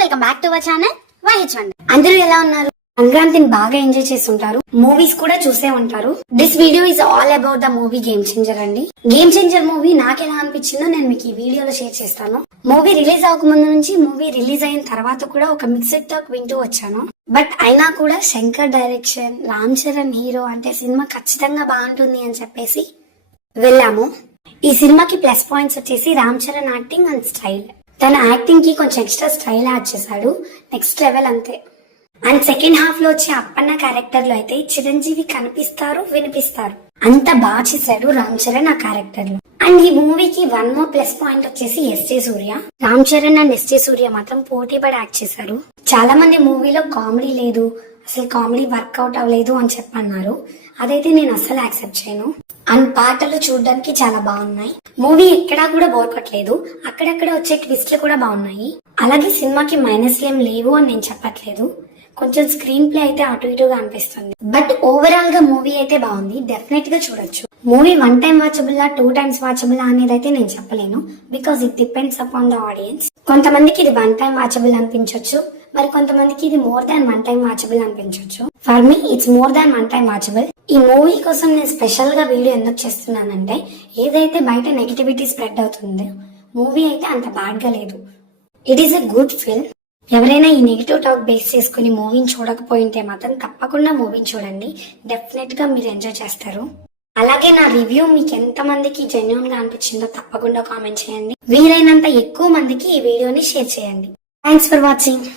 Welcome back to our channel YH1. అందరూ ఎలా ఉన్నారు? సంక్రాంతిని బాగా ఎంజాయ్ చేస్తుంటారు, మూవీస్ కూడా చూసే ఉంటారు. This video is all about the movie game changer అండి. గేమ్ చేంజర్ మూవీ నాకు ఎలా అనిపించిందో నేను మీకు ఈ వీడియోలో షేర్ చేస్తాను. మూవీ రిలీజ్ అవ్వక ముందు నుంచి మూవీ రిలీజ్ అయిన తర్వాత కూడా ఒక మిక్స్డ్ టాక్ వింటూ వచ్చాను. బట్ అయినా కూడా శంకర్ డైరెక్షన్, రామ్ చరణ్ హీరో అంటే సినిమా ఖచ్చితంగా బాగుంటుంది అని చెప్పేసి వెళ్ళాము. ఈ సినిమాకి ప్లస్ పాయింట్స్ వచ్చేసి Ram Charan acting and style. తన యాక్టింగ్ కి కొంచెం ఎక్స్ట్రా స్టైల్ యాడ్ చేశాడు, నెక్స్ట్ లెవెల్ అంతే. అండ్ సెకండ్ హాఫ్ లో వచ్చే అప్పన్న క్యారెక్టర్ లో అయితే చిరంజీవి కనిపిస్తారు, వినిపిస్తారు. అంత బాగా చేశాడు రామ్ చరణ్ ఆ క్యారెక్టర్ లో. అండ్ ఈ మూవీకి వన్ మోర్ ప్లస్ పాయింట్ వచ్చేసి SJ Suryah. Ram Charan and SJ Suryah మాత్రం పోటీ పడి యాక్ట్ చేశారు. చాలా మంది మూవీలో కామెడీ లేదు, అసలు కామెడీ వర్కౌట్ అవ్వలేదు అని చెప్పన్నారు. అదైతే నేను అసలు యాక్సెప్ట్ చేయను. అండ్ పాటలు చూడడానికి చాలా బాగున్నాయి. మూవీ ఎక్కడా కూడా బోర్ కొట్టలేదు, అక్కడక్కడ వచ్చే ట్విస్ట్లు కూడా బాగున్నాయి. అలాగే సినిమాకి మైనస్లు ఏం లేవు అని నేను చెప్పట్లేదు, కొంచెం స్క్రీన్ ప్లే అయితే అటు ఇటుగా అనిపిస్తుంది. బట్ ఓవరాల్ గా మూవీ అయితే బాగుంది, డెఫినెట్ గా చూడొచ్చు. Movie 1 time watchable 2 times watchable అనేది అయితే నేను చెప్పలేను, because it depends upon the audience. కొంతమందికి ఇది 1 టైం వాచబుల్ అనిపించవచ్చు, మరి కొంతమందికి ఇది మోర్ దాన్ 1 టైం వాచబుల్ అనిపించవచ్చు. For me it's more than 1 time watchable. ఈ మూవీ కోసం నేను స్పెషల్ గా వీడియో ఎందుకు చేస్తున్నానంటే, ఏదైతే బయట నెగిటివిటీ స్ప్రెడ్ అవుతుందో మూవీ అయితే అంత బ్యాడ్ గా లేదు. It is a good film. ఎవరైనా ఈ నెగిటివ్ టాక్ బేస్ చేసుకుని మూవీని చూడకపోయింటే మాత్రం తప్పకుండా మూవీని చూడండి, డెఫినెట్ గా మీరు ఎంజాయ్ చేస్తారు. అలాగే నా రివ్యూ మీకు ఎంత మందికి జెన్యూన్ గా అనిపించిందో తప్పకుండా కామెంట్ చేయండి. వీలైనంత ఎక్కువ మందికి ఈ వీడియోని షేర్ చేయండి. Thanks for watching.